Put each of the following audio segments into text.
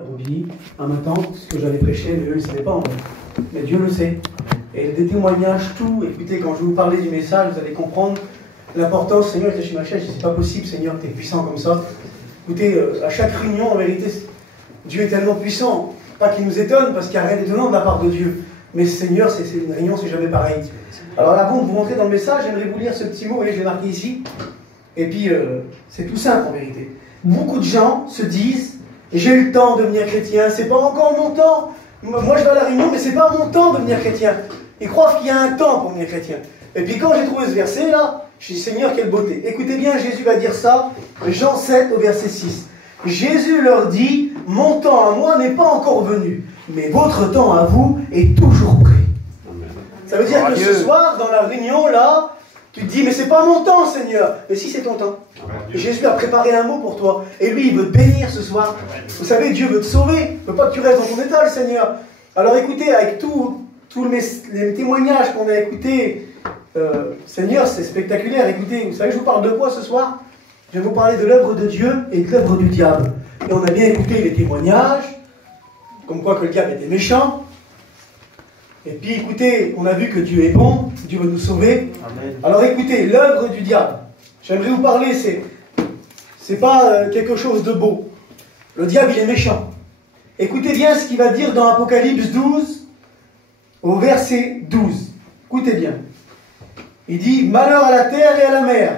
Bobby, un matin, ce que j'avais prêché, mais eux, ils ne savaient pas en fait. Mais Dieu le sait. Et des témoignages, tout. Écoutez, quand je vais vous parler du message, vous allez comprendre l'importance. Seigneur, j'étais chez ma chaise, je dis, c'est pas possible, Seigneur, tu es puissant comme ça. Écoutez, à chaque réunion, en vérité, Dieu est tellement puissant. Pas qu'il nous étonne, parce qu'il n'y a rien d'étonnant de la part de Dieu. Mais Seigneur, c'est une réunion, c'est jamais pareil. Alors avant de vous montrer dans le message, j'aimerais vous lire ce petit mot, vous voyez, je l'ai marqué ici. Et puis, c'est tout simple en vérité. Beaucoup de gens se disent, j'ai eu le temps de devenir chrétien, c'est pas encore mon temps. Moi je vais à la réunion, mais c'est pas mon temps de devenir chrétien. Ils croient qu'il y a un temps pour devenir chrétien. Et puis quand j'ai trouvé ce verset là, je dis Seigneur, quelle beauté. Écoutez bien, Jésus va dire ça, Jean 7 au verset 6. Jésus leur dit, mon temps à moi n'est pas encore venu, mais votre temps à vous est toujours prêt. Ça veut dire que ce soir, dans la réunion là, tu te dis, mais c'est pas mon temps, Seigneur. Mais si, c'est ton temps. Jésus a préparé un mot pour toi. Et lui, il veut te bénir ce soir. Vous savez, Dieu veut te sauver. Il ne veut pas que tu restes dans ton état, le Seigneur. Alors écoutez, avec tous les témoignages qu'on a écoutés, Seigneur, c'est spectaculaire. Écoutez, vous savez, je vous parle de quoi ce soir? Je vais vous parler de l'œuvre de Dieu et de l'œuvre du diable. Et on a bien écouté les témoignages, comme quoi que le diable était méchant. Et puis écoutez, on a vu que Dieu est bon, Dieu veut nous sauver. Amen. Alors écoutez, l'œuvre du diable. J'aimerais vous parler, c'est pas quelque chose de beau. Le diable, il est méchant. Écoutez bien ce qu'il va dire dans Apocalypse 12, au verset 12. Écoutez bien. Il dit, malheur à la terre et à la mer,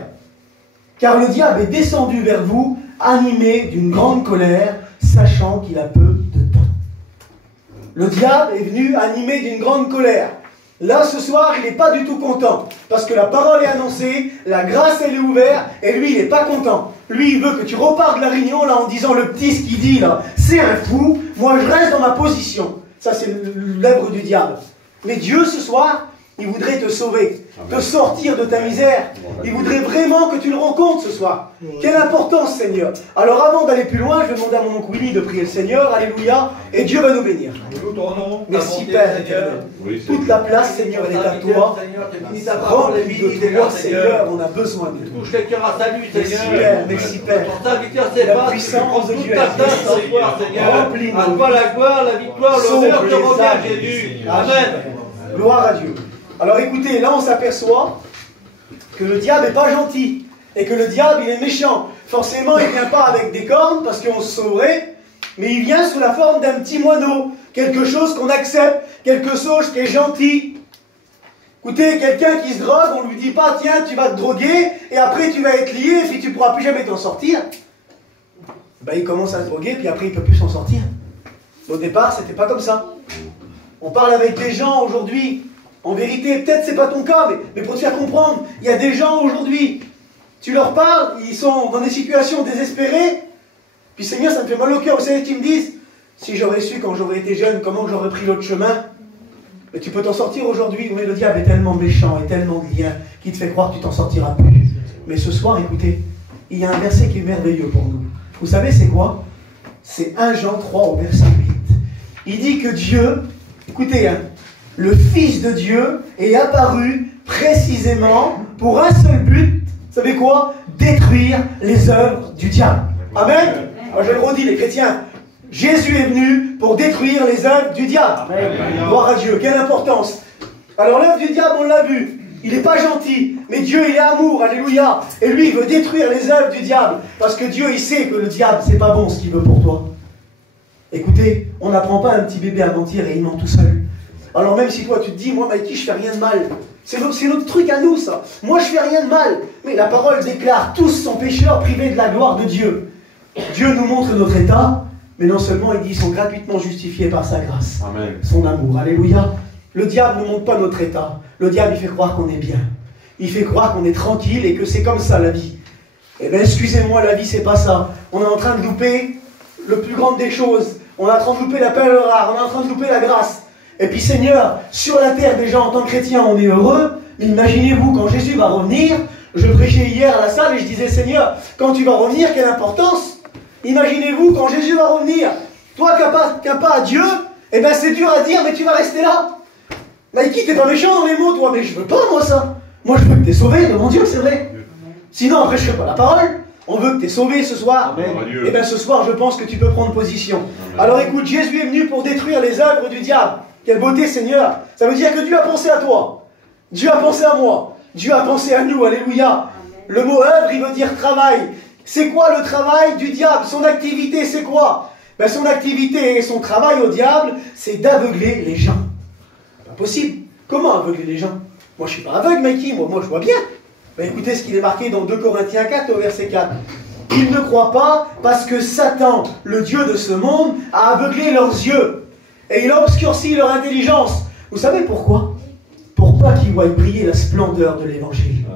car le diable est descendu vers vous, animé d'une grande colère, sachant qu'il a peu de temps. Le diable est venu animé d'une grande colère. Là, ce soir, il n'est pas du tout content. Parce que la parole est annoncée, la grâce, elle est ouverte, et lui, il n'est pas content. Lui, il veut que tu repartes de la réunion, là, en disant, le petit, ce qu'il dit, là, c'est un fou. Moi, je reste dans ma position. Ça, c'est l'œuvre du diable. Mais Dieu, ce soir, il voudrait te sauver, te sortir de ta misère. Il voudrait vraiment que tu le rencontres ce soir. Quelle importance, Seigneur. Alors, avant d'aller plus loin, je vais demander à mon oncle Willy de prier le Seigneur. Alléluia. Et Dieu va nous bénir. Merci, Père éternel. Toute la place, Seigneur, elle est à toi. Remplis de toi, Seigneur. On a besoin de toi. Touche les cœurs à salut, Seigneur. Merci, Père. Merci, Père. La puissance de Dieu. Remplis-nous. À toi la gloire, la victoire, l'honneur te revient, Jésus. Amen. Gloire à Dieu. Alors écoutez, là on s'aperçoit que le diable n'est pas gentil et que le diable il est méchant. Forcément il ne vient pas avec des cornes parce qu'on se sauverait, mais il vient sous la forme d'un petit moineau, quelque chose qu'on accepte, quelque chose qui est gentil. Écoutez, quelqu'un qui se drogue, on ne lui dit pas tiens tu vas te droguer et après tu vas être lié et puis tu ne pourras plus jamais t'en sortir. Ben, il commence à se droguer puis après il ne peut plus s'en sortir. Au départ c'était pas comme ça. On parle avec des gens aujourd'hui. En vérité, peut-être c'est pas ton cas, mais pour te faire comprendre, il y a des gens aujourd'hui, tu leur parles, ils sont dans des situations désespérées, puis Seigneur, ça me fait mal au cœur, vous savez, qu'ils me disent, si j'aurais su quand j'aurais été jeune, comment j'aurais pris l'autre chemin, mais tu peux t'en sortir aujourd'hui, mais le diable est tellement méchant et tellement de liens qu'il te fait croire que tu t'en sortiras plus. Mais ce soir, écoutez, il y a un verset qui est merveilleux pour nous. Vous savez, c'est quoi? C'est 1 Jean 3 au verset 8. Il dit que Dieu, écoutez, hein, le Fils de Dieu est apparu précisément pour un seul but. Vous savez quoi? Détruire les œuvres du diable. Amen. Alors je le redis, les chrétiens. Jésus est venu pour détruire les œuvres du diable. Amen. Gloire à Dieu. Quelle importance. Alors l'œuvre du diable, on l'a vu. Il n'est pas gentil. Mais Dieu, il est amour. Alléluia. Et lui, il veut détruire les œuvres du diable. Parce que Dieu, il sait que le diable, c'est pas bon ce qu'il veut pour toi. Écoutez, on n'apprend pas un petit bébé à mentir et il ment tout seul. Alors même si toi tu te dis, moi Mikey, je fais rien de mal. C'est notre truc à nous ça. Moi je fais rien de mal. Mais la parole déclare, tous sont pécheurs privés de la gloire de Dieu. Dieu nous montre notre état, mais non seulement il dit, ils sont gratuitement justifiés par sa grâce. Amen. Son amour. Alléluia. Le diable ne montre pas notre état. Le diable il fait croire qu'on est bien. Il fait croire qu'on est tranquille et que c'est comme ça la vie. Eh bien excusez-moi, la vie c'est pas ça. On est en train de louper le plus grand des choses. On est en train de louper la perle rare. On est en train de louper la grâce. Et puis Seigneur, sur la terre déjà en tant que chrétien on est heureux, mais imaginez-vous quand Jésus va revenir, je prêchais hier à la salle et je disais Seigneur, quand tu vas revenir, quelle importance. Imaginez-vous quand Jésus va revenir, toi qui n'as pas à Dieu, eh bien c'est dur à dire mais tu vas rester là. Mikey, t'es pas méchant dans les mots toi, mais je veux pas moi ça. Moi je veux que t'es sauvé devant Dieu, c'est vrai. Sinon après je ferai pas la parole, On veut que tu es sauvé ce soir. Et bien ce soir, je pense que tu peux prendre position. Amen. Alors écoute, Jésus est venu pour détruire les œuvres du diable. Quelle beauté, Seigneur. Ça veut dire que Dieu a pensé à toi. Dieu a pensé à moi. Dieu a pensé à nous. Alléluia. Le mot œuvre, il veut dire travail. C'est quoi le travail du diable? Son activité, c'est quoi? Ben, son activité et son travail au diable, c'est d'aveugler les gens. Pas possible. Comment aveugler les gens? Moi, je ne suis pas aveugle, Mikey. Moi, je vois bien. Ben, écoutez ce qu'il est marqué dans 2 Corinthiens 4, au verset 4. Ils ne croient pas parce que Satan, le Dieu de ce monde, a aveuglé leurs yeux. Et il a obscurci leur intelligence. Vous savez pourquoi? Pour pas qu'ils voient briller la splendeur de l'Évangile.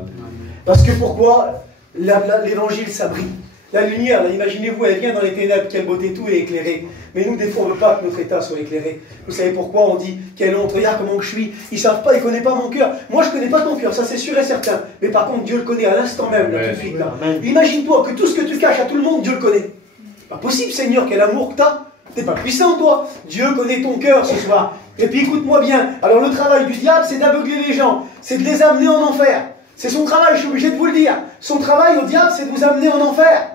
Parce que pourquoi? L'Évangile, ça brille. La lumière, là, imaginez-vous, elle vient dans les ténèbres, quelle beauté, tout est éclairé. Mais nous, des fois, on ne veut pas que notre état soit éclairé. Vous savez pourquoi? On dit, quelle honte, regarde comment je suis. Ils ne savent pas, ils ne connaissent pas mon cœur. Moi, je ne connais pas ton cœur, ça c'est sûr et certain. Mais par contre, Dieu le connaît à l'instant même, là, tout de suite. Imagine-toi que tout ce que tu caches à tout le monde, Dieu le connaît. Pas possible, Seigneur, quel amour que tu as. Tu n'es pas puissant, toi. Dieu connaît ton cœur ce soir. Et puis, écoute-moi bien. Alors, le travail du diable, c'est d'aveugler les gens. C'est de les amener en enfer. C'est son travail, je suis obligé de vous le dire. Son travail au diable, c'est de vous amener en enfer.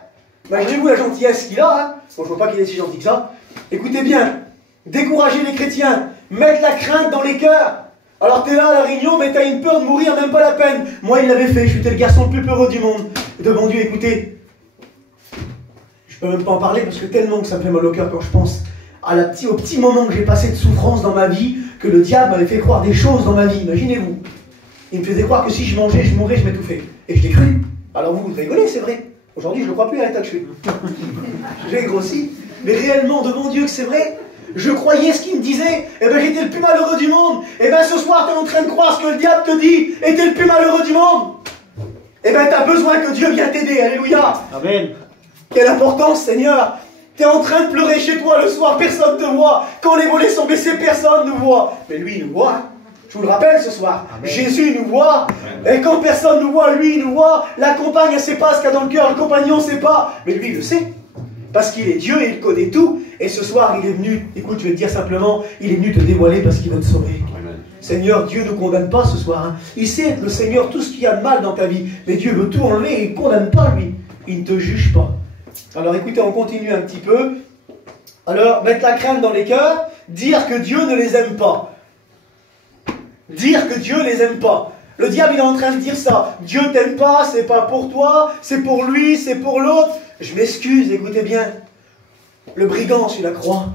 Imaginez-vous la gentillesse qu'il a. Hein. Bon, je ne vois pas qu'il est si gentil que ça. Écoutez bien. Décourager les chrétiens. Mettre la crainte dans les cœurs. Alors, tu es là à la réunion, mais tu as une peur de mourir, même pas la peine. Moi, il l'avait fait. Je suis le garçon le plus peureux du monde. Devant Dieu, écoutez. Je ne peux même pas en parler parce que tellement que ça me fait mal au cœur quand je pense au petit moment que j'ai passé de souffrance dans ma vie, que le diable m'avait fait croire des choses dans ma vie. Imaginez-vous. Il me faisait croire que si je mangeais, je mourrais, je m'étouffais. Et je l'ai cru. Alors vous rigolez, c'est vrai. Aujourd'hui, je ne le crois plus à l'état que je suis. J'ai grossi. Mais réellement, devant Dieu, que c'est vrai. Je croyais ce qu'il me disait. Et bien, j'étais le plus malheureux du monde. Et bien, ce soir, tu es en train de croire ce que le diable te dit. Et tu es le plus malheureux du monde. Et bien, tu as besoin que Dieu vienne t'aider. Alléluia. Amen. Quelle importance, Seigneur. Tu es en train de pleurer chez toi le soir, personne ne te voit. Quand les volets sont baissés, personne ne voit. Mais lui, il nous voit. Hein. Je vous le rappelle ce soir. Amen. Jésus nous voit. Amen. Et quand personne nous voit, lui, il nous voit. La compagne, elle ne sait pas ce qu'il y a dans le cœur. Le compagnon ne sait pas. Mais lui, il le sait. Parce qu'il est Dieu et il connaît tout. Et ce soir, il est venu, écoute, je vais te dire simplement, il est venu te dévoiler parce qu'il veut te sauver. Amen. Seigneur, Dieu ne condamne pas ce soir. Hein. Il sait, le Seigneur, tout ce qu'il y a de mal dans ta vie. Mais Dieu veut tout enlever et il ne condamne pas, lui. Il ne te juge pas. Alors écoutez, on continue un petit peu. Alors, mettre la crainte dans les cœurs, dire que Dieu ne les aime pas. Dire que Dieu ne les aime pas. Le diable, il est en train de dire ça. Dieu t'aime pas, c'est pas pour toi, c'est pour lui, c'est pour l'autre. Je m'excuse, écoutez bien. Le brigand sur la croix,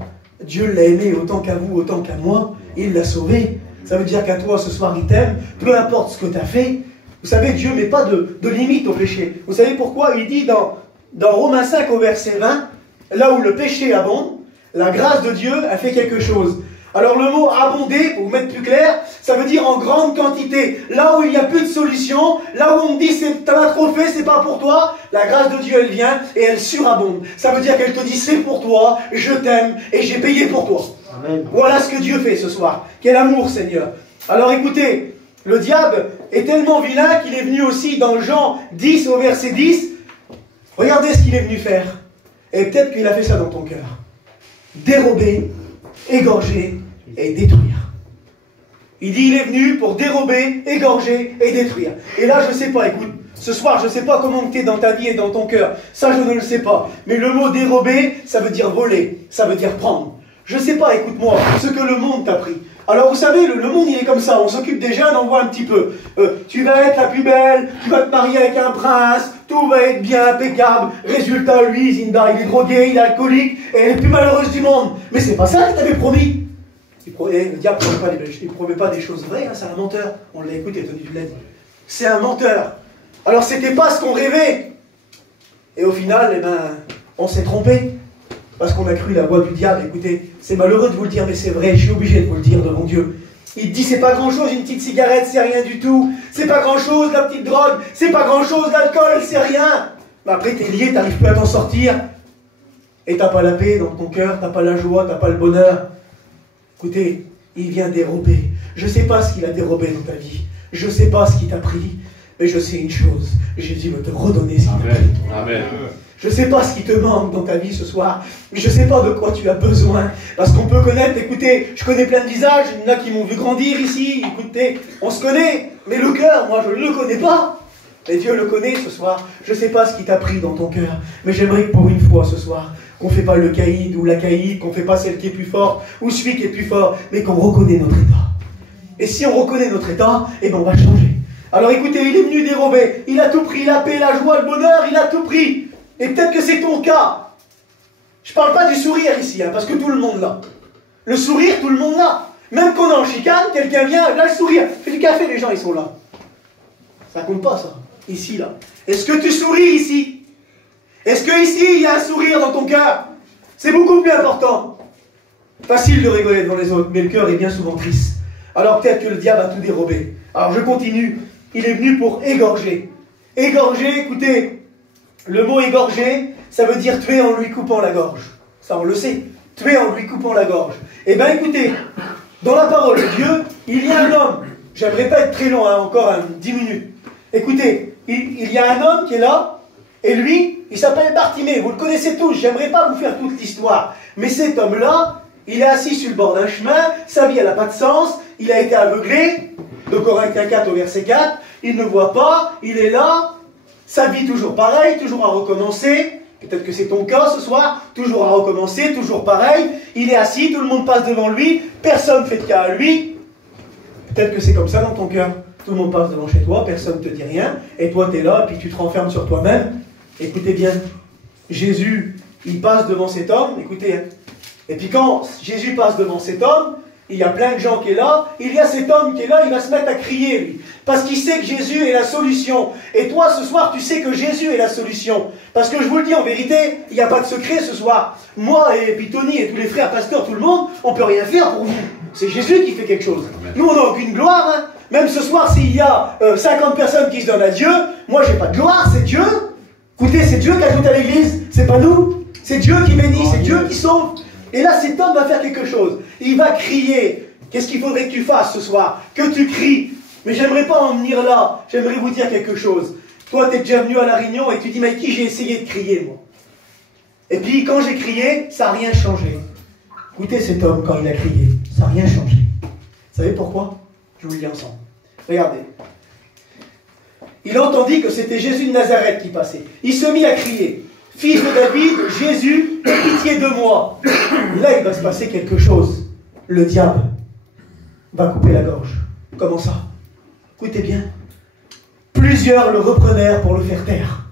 Dieu l'a aimé autant qu'à vous, autant qu'à moi. Il l'a sauvé. Ça veut dire qu'à toi, ce soir, il t'aime. Peu importe ce que tu as fait. Vous savez, Dieu ne met pas de limite au péché. Vous savez pourquoi? Il dit dans Romains 5 au verset 20, là où le péché abonde, la grâce de Dieu a fait quelque chose. Alors le mot abonder, pour vous mettre plus clair, ça veut dire en grande quantité. Là où il n'y a plus de solution, là où on me dit t'en as trop fait, c'est pas pour toi, la grâce de Dieu elle vient et elle surabonde. Ça veut dire qu'elle te dit c'est pour toi, je t'aime et j'ai payé pour toi. Amen. Voilà ce que Dieu fait ce soir. Quel amour, Seigneur. Alors écoutez, le diable est tellement vilain qu'il est venu aussi dans Jean 10 au verset 10. Regardez ce qu'il est venu faire. Et peut-être qu'il a fait ça dans ton cœur. Dérober, égorger et détruire. Il dit il est venu pour dérober, égorger et détruire. Et là je ne sais pas, écoute, ce soir je ne sais pas comment tu es dans ta vie et dans ton cœur. Ça je ne le sais pas. Mais le mot dérober, ça veut dire voler, ça veut dire prendre. Je ne sais pas, écoute-moi, ce que le monde t'a pris. Alors vous savez, le monde il est comme ça, on s'occupe des jeunes, on voit un petit peu. Tu vas être la plus belle, tu vas te marier avec un prince, tout va être bien, impeccable. Résultat, lui, Zinda, il est drogué, il est alcoolique, et elle est la plus malheureuse du monde. Mais c'est pas ça qu'il t'avait promis. Le diable ne promet pas des choses vraies, hein, c'est un menteur. On l'a écouté, Tony Duplain. C'est un menteur. Alors c'était pas ce qu'on rêvait. Et au final, eh ben, on s'est trompé. Parce qu'on a cru la voix du diable. Écoutez, c'est malheureux de vous le dire, mais c'est vrai, je suis obligé de vous le dire devant Dieu. Il dit, c'est pas grand-chose, une petite cigarette, c'est rien du tout. C'est pas grand-chose, la petite drogue, c'est pas grand-chose, l'alcool, c'est rien. Mais après, t'es lié, t'arrives plus à t'en sortir. Et t'as pas la paix dans ton cœur, t'as pas la joie, t'as pas le bonheur. Écoutez, il vient dérober. Je sais pas ce qu'il a dérobé dans ta vie. Je sais pas ce qu'il t'a pris. Mais je sais une chose, Jésus veut te redonner ce qu'il t'a pris. Amen. Je ne sais pas ce qui te manque dans ta vie ce soir. Je ne sais pas de quoi tu as besoin. Parce qu'on peut connaître, écoutez, je connais plein de visages. Il y en a qui m'ont vu grandir ici. Écoutez, on se connaît. Mais le cœur, moi, je ne le connais pas. Et Dieu le connaît ce soir. Je ne sais pas ce qui t'a pris dans ton cœur, mais j'aimerais que pour une fois ce soir, qu'on ne fait pas le caïd ou la caïd, qu'on ne fait pas celle qui est plus forte ou celui qui est plus fort, mais qu'on reconnaît notre état. Et si on reconnaît notre état, eh ben on va changer. Alors écoutez, il est venu dérober, il a tout pris, la paix, la joie, le bonheur, il a tout pris. Et peut-être que c'est ton cas. Je ne parle pas du sourire ici, hein, parce que tout le monde l'a. Le sourire, tout le monde l'a. Même quand on est en chicane, quelqu'un vient, là le sourire, fais du café, les gens ils sont là. Ça compte pas ça, ici là. Est-ce que tu souris ici? Est-ce que ici il y a un sourire dans ton cœur? C'est beaucoup plus important. Facile de rigoler devant les autres, mais le cœur est bien souvent triste. Alors peut-être que le diable a tout dérobé. Alors je continue, il est venu pour égorger. Égorger, écoutez, le mot égorger, ça veut dire tuer en lui coupant la gorge. Ça on le sait, tuer en lui coupant la gorge. Eh bien écoutez, dans la parole de Dieu, il y a un homme, j'aimerais pas être très long, hein, encore 10 minutes. Écoutez, il y a un homme qui est là, et lui, il s'appelle Bartimée, vous le connaissez tous, j'aimerais pas vous faire toute l'histoire. Mais cet homme-là, il est assis sur le bord d'un chemin, sa vie elle n'a pas de sens, il a été aveuglé, de Corinthiens 4 au verset 4, il ne voit pas, il est là, sa vie toujours pareil, toujours à recommencer. Peut-être que c'est ton cas ce soir, toujours à recommencer, toujours pareil. Il est assis, tout le monde passe devant lui, personne ne fait de cas à lui. Peut-être que c'est comme ça dans ton cœur. Tout le monde passe devant chez toi, personne ne te dit rien, et toi tu es là, et puis tu te renfermes sur toi-même. Écoutez bien, Jésus, il passe devant cet homme, écoutez, hein. Et puis quand Jésus passe devant cet homme, il y a plein de gens qui sont là, il y a cet homme qui est là, il va se mettre à crier, lui. Parce qu'il sait que Jésus est la solution. Et toi, ce soir, tu sais que Jésus est la solution. Parce que je vous le dis, en vérité, il n'y a pas de secret ce soir. Moi, et puis Tony, et tous les frères, pasteurs, tout le monde, on ne peut rien faire pour vous. C'est Jésus qui fait quelque chose. Nous, on n'a aucune gloire, hein. Même ce soir, s'il y a 50 personnes qui se donnent à Dieu, moi, j'ai pas de gloire, c'est Dieu. Écoutez, c'est Dieu qui ajoute à l'église, c'est pas nous. C'est Dieu qui bénit, c'est Dieu qui sauve. Et là, cet homme va faire quelque chose. Il va crier. Qu'est-ce qu'il faudrait que tu fasses ce soir? Que tu cries. Mais j'aimerais pas en venir là. J'aimerais vous dire quelque chose. Toi, tu es déjà venu à la réunion et tu dis, Mikey, j'ai essayé de crier, moi. Et puis, quand j'ai crié, ça n'a rien changé. Écoutez cet homme, quand il a crié, ça n'a rien changé. Vous savez pourquoi? Je vous le dis ensemble. Regardez. Il entendit que c'était Jésus de Nazareth qui passait. Il se mit à crier. Fils de David, Jésus, aie pitié de moi. Et là, il va se passer quelque chose. Le diable va couper la gorge. Comment ça? Écoutez bien. Plusieurs le reprenèrent pour le faire taire.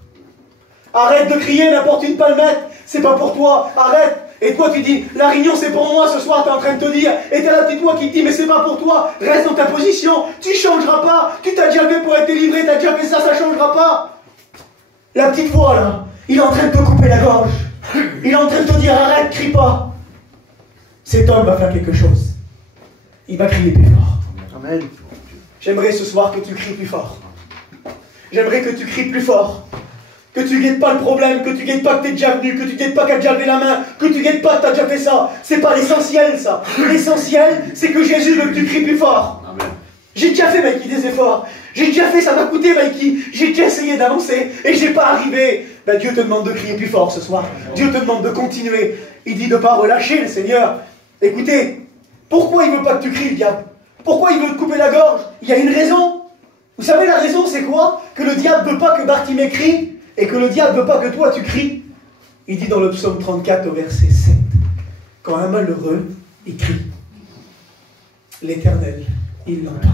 Arrête de crier n'importe une palmette. C'est pas pour toi. Arrête. Et toi, tu dis, la réunion, c'est pour moi ce soir, tu es en train de te dire. Et tu as la petite voix qui te dit, mais c'est pas pour toi. Reste dans ta position. Tu changeras pas. Tu t'as déjà fait pour être délivré. Tu as déjà fait ça, ça changera pas. La petite voix, là. Il est en train de te couper la gorge. Il est en train de te dire, arrête, crie pas. Cet homme va faire quelque chose. Il va crier plus fort. Amen. J'aimerais ce soir que tu cries plus fort. J'aimerais que tu cries plus fort. Que tu guettes pas le problème, que tu guettes pas que tu es déjà venu, que tu guettes pas qu'à déjà levé la main, que tu guettes pas que tu as déjà fait ça. C'est pas l'essentiel, ça. L'essentiel, c'est que Jésus veut que tu cries plus fort. Amen. J'ai déjà fait, Mikey, des efforts. J'ai déjà fait, ça m'a coûté, Mikey. J'ai déjà essayé d'avancer et j'ai pas arrivé. Ben, Dieu te demande de crier plus fort ce soir. Dieu te demande de continuer. Il dit de ne pas relâcher, le Seigneur. Écoutez, pourquoi il ne veut pas que tu cries, le diable? Pourquoi il veut te couper la gorge? Il y a une raison. Vous savez, la raison, c'est quoi? Que le diable ne veut pas que Bartimée crie et que le diable ne veut pas que toi, tu cries. Il dit dans le psaume 34, au verset 7, quand un malheureux, il crie, l'Éternel, il l'entend.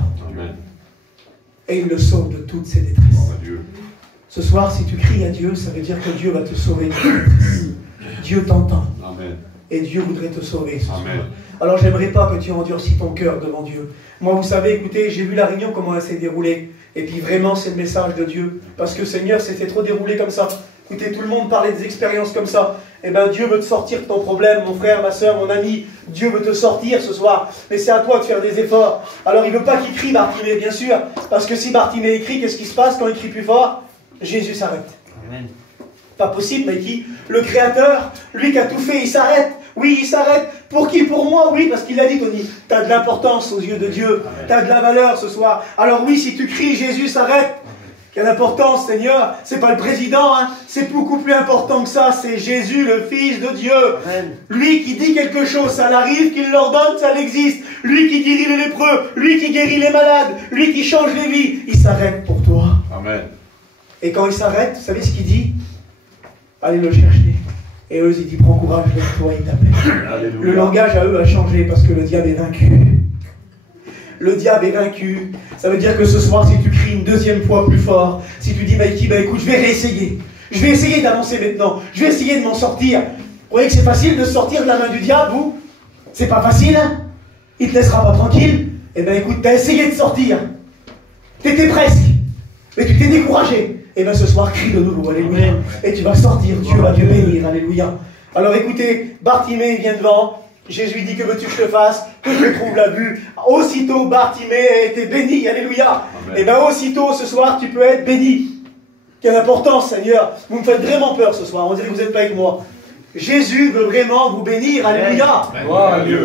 Et il le sauve de toutes ses détresses. Ce soir, si tu cries à Dieu, ça veut dire que Dieu va te sauver de tes détresses. Dieu t'entend. Et Dieu voudrait te sauver ce soir. Alors, j'aimerais pas que tu endurcis ton cœur devant Dieu. Moi, vous savez, écoutez, j'ai vu la réunion, comment elle s'est déroulée. Et puis vraiment, c'est le message de Dieu. Parce que Seigneur, c'était trop déroulé comme ça. Écoutez, tout le monde parlait des expériences comme ça. Eh bien, Dieu veut te sortir de ton problème, mon frère, ma soeur, mon ami. Dieu veut te sortir ce soir. Mais c'est à toi de faire des efforts. Alors, il ne veut pas qu'il crie, Bartimée, bien sûr. Parce que si Bartimée crie, qu'est-ce qui se passe quand il crie plus fort? Jésus s'arrête. Amen. Pas possible, Mikey. Le Créateur, lui qui a tout fait, il s'arrête. Oui, il s'arrête. Pour qui? Pour moi, oui, parce qu'il l'a dit, Tony. Tu as de l'importance aux yeux de Dieu. Tu as de la valeur ce soir. Alors oui, si tu cries, Jésus s'arrête. Quelle importance, Seigneur. C'est pas le président, hein. C'est beaucoup plus important que ça. C'est Jésus, le Fils de Dieu. Amen. Lui qui dit quelque chose, ça l'arrive, qu'il l'ordonne, ça l'existe. Lui qui guérit les lépreux, lui qui guérit les malades, lui qui change les vies. Il s'arrête pour toi. Amen. Et quand il s'arrête, vous savez ce qu'il dit? Allez le chercher. Et eux, il dit, prends courage, lève-toi, il t'appelle. Le langage à eux a changé parce que le diable est vaincu. Le diable est vaincu. Ça veut dire que ce soir, si tu cries une deuxième fois plus fort, si tu dis, Mikey, écoute, je vais réessayer. Je vais essayer d'avancer maintenant. Je vais essayer de m'en sortir. Vous croyez que c'est facile de sortir de la main du diable, vous? C'est pas facile, hein? Il ne te laissera pas tranquille. Eh bien, écoute, t'as essayé de sortir. T'étais presque. Mais tu t'es découragé. Eh bien, ce soir, crie de nouveau, alléluia. Et tu vas sortir, Dieu va te bénir, alléluia. Alors écoutez, Bartimée vient devant. Jésus dit, que veux-tu que je te fasse? Que je trouve la vue. Aussitôt, Bartimée a été béni, alléluia. Et bien, aussitôt, ce soir, tu peux être béni. Quelle importance, Seigneur. Vous me faites vraiment peur ce soir. On dirait que vous n'êtes pas avec moi. Jésus veut vraiment vous bénir, alléluia.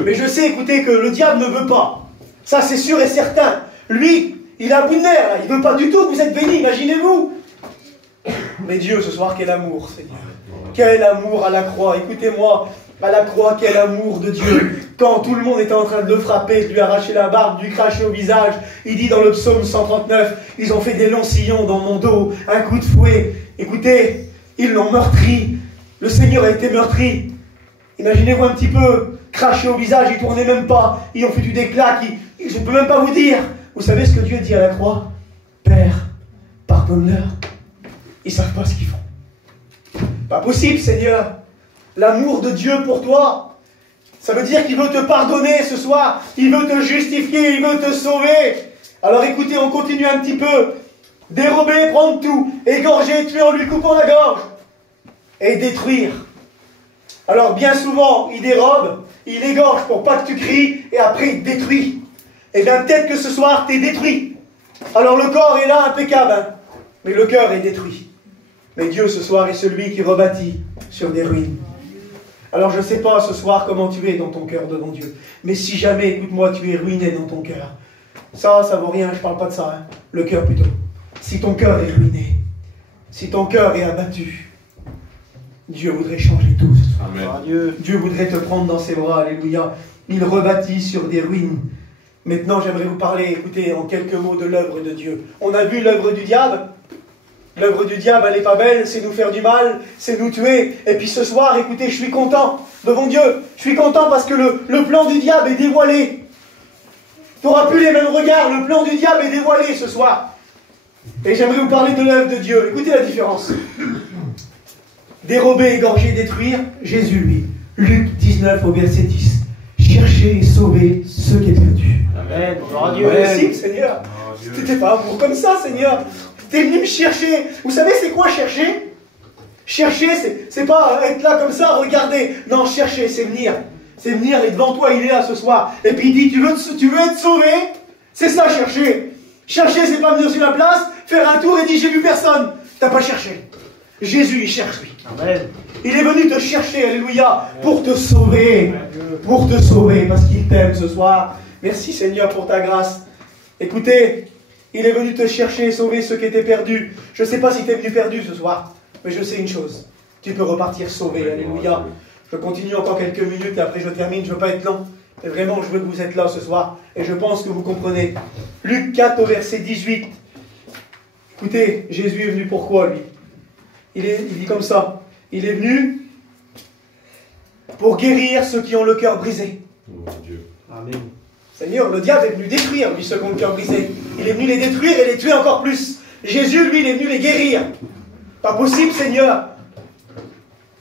Mais je sais, écoutez, que le diable ne veut pas. Ça, c'est sûr et certain. Lui, il a un bout de nerf, là. Il ne veut pas du tout que vous êtes bénis, imaginez-vous. Mais Dieu, ce soir, quel amour, Seigneur. Quel amour à la croix. Écoutez-moi, à la croix, quel amour de Dieu. Quand tout le monde était en train de le frapper, de lui arracher la barbe, de lui cracher au visage, il dit dans le psaume 139, ils ont fait des longs sillons dans mon dos, un coup de fouet. Écoutez, ils l'ont meurtri. Le Seigneur a été meurtri. Imaginez-vous un petit peu, craché au visage, il ne tournait même pas. Ils ont foutu des claques, je ne peux même pas vous dire. Vous savez ce que Dieu dit à la croix? Père, pardonne-leur. Ils ne savent pas ce qu'ils font. Pas possible, Seigneur. L'amour de Dieu pour toi, ça veut dire qu'il veut te pardonner ce soir. Il veut te justifier, il veut te sauver. Alors écoutez, on continue un petit peu. Dérober, prendre tout, égorger, tuer en lui coupant la gorge. Et détruire. Alors bien souvent, il dérobe, il égorge pour pas que tu cries, et après il détruit. Et bien peut-être que ce soir, tu es détruit. Alors le corps est là, impeccable, hein, mais le cœur est détruit. Mais Dieu, ce soir, est celui qui rebâtit sur des ruines. Alors je ne sais pas ce soir comment tu es dans ton cœur devant Dieu. Mais si jamais, écoute-moi, tu es ruiné dans ton cœur, ça vaut rien, je ne parle pas de ça, hein. Le cœur plutôt. Si ton cœur est ruiné, si ton cœur est abattu, Dieu voudrait changer tout ce soir. Amen. Dieu voudrait te prendre dans ses bras, alléluia. Il rebâtit sur des ruines. Maintenant, j'aimerais vous parler, écoutez, en quelques mots de l'œuvre de Dieu. On a vu l'œuvre du diable. L'œuvre du diable, elle n'est pas belle, c'est nous faire du mal, c'est nous tuer. Et puis ce soir, écoutez, je suis content devant Dieu. Je suis content parce que le plan du diable est dévoilé. Tu n'auras plus les mêmes regards, le plan du diable est dévoilé ce soir. Et j'aimerais vous parler de l'œuvre de Dieu. Écoutez la différence. Dérober, égorger, détruire, Jésus, lui. Luc 19 au verset 10. Chercher et sauver ceux qui est perdu. Amen. Dieu, merci, Seigneur. C'était pas amour comme ça, Seigneur. T'es venu me chercher. Vous savez, c'est quoi chercher? Chercher, c'est pas être là comme ça, regarder. Non, chercher, c'est venir. C'est venir et devant toi, il est là ce soir. Et puis il dit, tu veux être sauvé? C'est ça, chercher. Chercher, c'est pas venir sur la place, faire un tour et dire, j'ai vu personne. T'as pas cherché. Jésus, il cherche, lui. Amen. Il est venu te chercher, alléluia, pour te sauver. Pour te sauver, parce qu'il t'aime ce soir. Merci, Seigneur, pour ta grâce. Écoutez, il est venu te chercher et sauver ceux qui étaient perdus. Je ne sais pas si tu es venu perdu ce soir, mais je sais une chose. Tu peux repartir sauvé, alléluia. Je continue encore quelques minutes et après je termine, je ne veux pas être long. Mais vraiment, je veux que vous êtes là ce soir. Et je pense que vous comprenez. Luc 4 au verset 18. Écoutez, Jésus est venu pourquoi, lui? Il dit comme ça. Il est venu pour guérir ceux qui ont le cœur brisé. Oh, Dieu. Amen. Seigneur, le diable est venu détruire, lui, ceux qui ont le cœur brisé. Il est venu les détruire et les tuer encore plus. Jésus, lui, il est venu les guérir. Pas possible, Seigneur.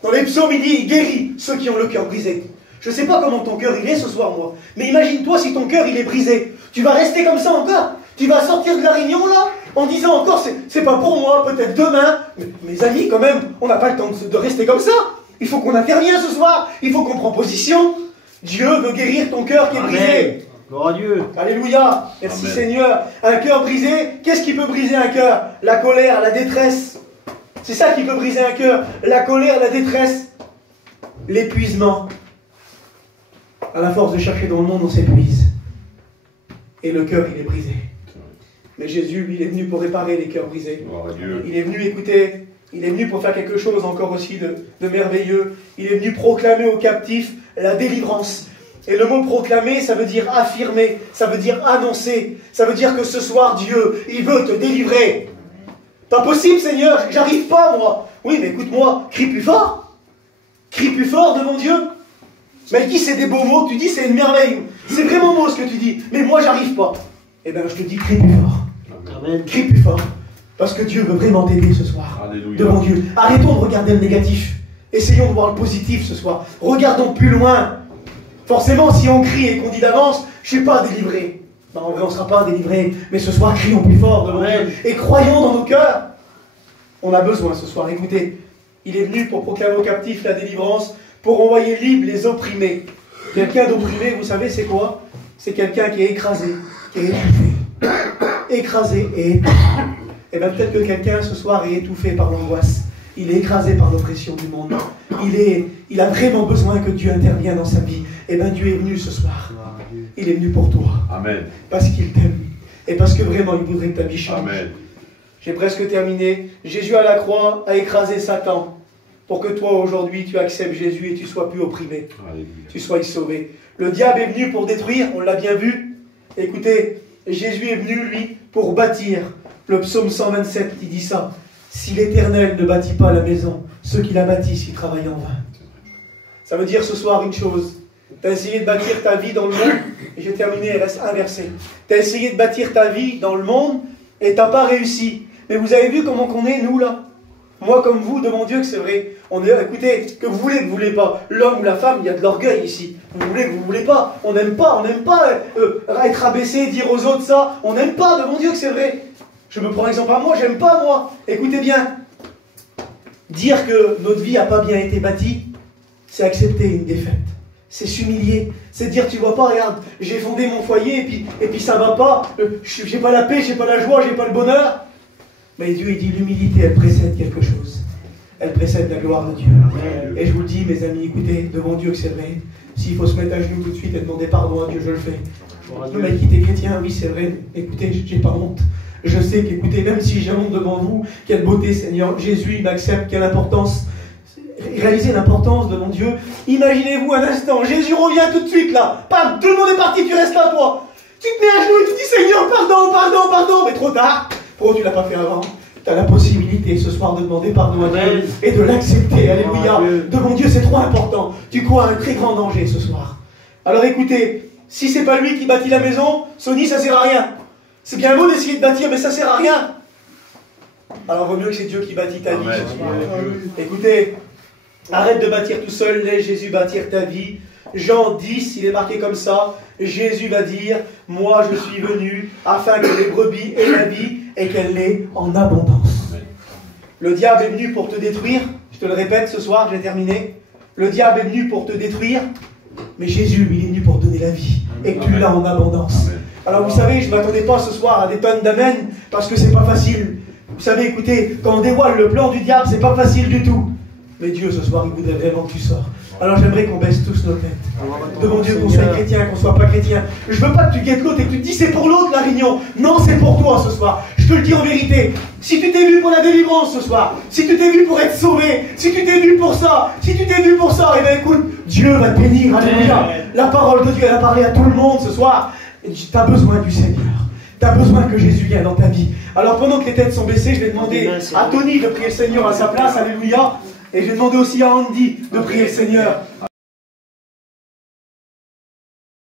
Dans les psaumes, il dit, il guérit ceux qui ont le cœur brisé. Je ne sais pas comment ton cœur il est ce soir, moi. Mais imagine-toi si ton cœur il est brisé. Tu vas rester comme ça encore? Tu vas sortir de la réunion, là, en disant encore, c'est pas pour moi, peut-être demain. Mais, mes amis, quand même, on n'a pas le temps de rester comme ça. Il faut qu'on intervienne ce soir. Il faut qu'on prenne position. Dieu veut guérir ton cœur qui est brisé. Gloire à Dieu. Alléluia. Merci Amen. Seigneur. Un cœur brisé, qu'est-ce qui peut briser un cœur? La colère, la détresse. C'est ça qui peut briser un cœur. La colère, la détresse. L'épuisement. À la force de chercher dans le monde, on s'épuise. Et le cœur, il est brisé. Mais Jésus, lui, il est venu pour réparer les cœurs brisés. Il est venu, écouter, il est venu pour faire quelque chose encore aussi de merveilleux. Il est venu proclamer aux captifs la délivrance. Et le mot proclamer, ça veut dire affirmer, ça veut dire annoncer. Ça veut dire que ce soir, Dieu, il veut te délivrer. Pas possible, Seigneur, j'arrive pas, moi. Oui, mais écoute-moi, crie plus fort. Crie plus fort devant Dieu. Mais qui c'est des beaux mots que tu dis, c'est une merveille. C'est vraiment beau ce que tu dis. Mais moi, j'arrive pas. Eh bien, je te dis, crie plus fort. Amen. Crie plus fort. Parce que Dieu veut vraiment t'aider ce soir. Alléluia. Devant Dieu. Arrêtons de regarder le négatif. Essayons de voir le positif ce soir. Regardons plus loin. Forcément, si on crie et qu'on dit d'avance, je ne suis pas délivré. Ben, en vrai, on ne sera pas délivré. Mais ce soir, crions plus fort devant Dieu. Et croyons dans nos cœurs. On a besoin ce soir. Écoutez, il est venu pour proclamer aux captifs la délivrance, pour envoyer libres les opprimés. Quelqu'un d'opprimé, vous savez, c'est quoi? C'est quelqu'un qui est écrasé, qui est étouffé. Écrasé et étouffé. Et bien peut-être que quelqu'un ce soir est étouffé par l'angoisse. Il est écrasé par l'oppression du monde. Il a vraiment besoin que Dieu intervienne dans sa vie. Et bien Dieu est venu ce soir. Il est venu pour toi. Amen. Parce qu'il t'aime. Et parce que vraiment il voudrait que ta vie change. Amen. J'ai presque terminé. Jésus à la croix a écrasé Satan pour que toi aujourd'hui tu acceptes Jésus et tu sois plus opprimé. Alléluia. Tu sois sauvé. Le diable est venu pour détruire, on l'a bien vu. Écoutez, Jésus est venu lui pour bâtir. Le psaume 127 qui dit ça. Si l'Éternel ne bâtit pas la maison, ceux qui la bâtissent, ils travaillent en vain. Ça veut dire ce soir une chose. Tu as essayé de bâtir ta vie dans le monde, et j'ai terminé, il reste un verset. Tu as essayé de bâtir ta vie dans le monde, et tu n'as pas réussi. Mais vous avez vu comment qu'on est, nous, là? Moi, comme vous, devant Dieu, que c'est vrai. On est, écoutez, que vous voulez pas. L'homme ou la femme, il y a de l'orgueil ici. Vous voulez que vous voulez pas. On n'aime pas être abaissé, dire aux autres ça. On n'aime pas, devant Dieu, que c'est vrai. Je me prends exemple à moi, j'aime pas, moi. Écoutez bien. Dire que notre vie n'a pas bien été bâtie, c'est accepter une défaite. C'est s'humilier. C'est dire, tu vois pas, regarde, j'ai fondé mon foyer et puis ça va pas. J'ai pas la paix, j'ai pas la joie, j'ai pas le bonheur. Mais Dieu, il dit, l'humilité, elle précède quelque chose. Elle précède la gloire de Dieu. Amen. Et je vous le dis, mes amis, écoutez, devant Dieu que c'est vrai. S'il faut se mettre à genoux tout de suite et demander pardon à Dieu, je le fais. Non, mais qui t'es chrétien, oui, c'est vrai. Écoutez, j'ai pas honte. Je sais qu'écoutez, même si j'ai honte devant vous, quelle beauté, Seigneur. Jésus, il m'accepte, quelle importance. Réalisez l'importance devant Dieu. Imaginez-vous un instant, Jésus revient tout de suite là. Pam, tout le monde est parti, tu restes là, toi. Tu te mets à genoux et tu dis, Seigneur, pardon, pardon, pardon. Mais trop tard. Pourquoi tu ne l'as pas fait avant? Tu as la possibilité ce soir de demander pardon à Dieu et de l'accepter. Alléluia. Devant Dieu, c'est trop important. Tu cours un très grand danger ce soir. Alors écoutez, si c'est pas lui qui bâtit la maison, Sony, ça sert à rien. C'est bien beau d'essayer de bâtir, mais ça sert à rien. Alors vaut mieux que c'est Dieu qui bâtit ta vie ce soir. Écoutez, arrête de bâtir tout seul, laisse Jésus bâtir ta vie. Jean 10, il est marqué comme ça. Jésus va dire, moi je suis venu afin que les brebis aient la vie et qu'elle l'ait en abondance. Le diable est venu pour te détruire. Je te le répète ce soir, j'ai terminé. Le diable est venu pour te détruire. Mais Jésus, il est venu pour donner la vie. Et que tu l'as en abondance. Alors vous savez, je ne m'attendais pas ce soir à des tonnes d'amen parce que c'est pas facile. Vous savez, écoutez, quand on dévoile le plan du diable, c'est pas facile du tout. Mais Dieu, ce soir, il voudrait vraiment que tu sors. Alors j'aimerais qu'on baisse tous nos têtes. Devant Dieu, qu'on soit chrétien, qu'on soit pas chrétien. Je veux pas que tu guettes l'autre et que tu te dis c'est pour l'autre la réunion. Non, c'est pour toi ce soir. Je te le dis en vérité. Si tu t'es vu pour la délivrance ce soir, si tu t'es vu pour être sauvé, si tu t'es vu pour ça, si tu t'es vu pour ça, eh bien écoute, Dieu va te bénir. Alléluia. La parole de Dieu, elle a parlé à tout le monde ce soir. Tu as besoin du Seigneur. Tu as besoin que Jésus vienne dans ta vie. Alors pendant que les têtes sont baissées, je vais demander à Tony de prier le Seigneur à sa place. Alléluia. Et je vais demander aussi à Andy de prier le Seigneur.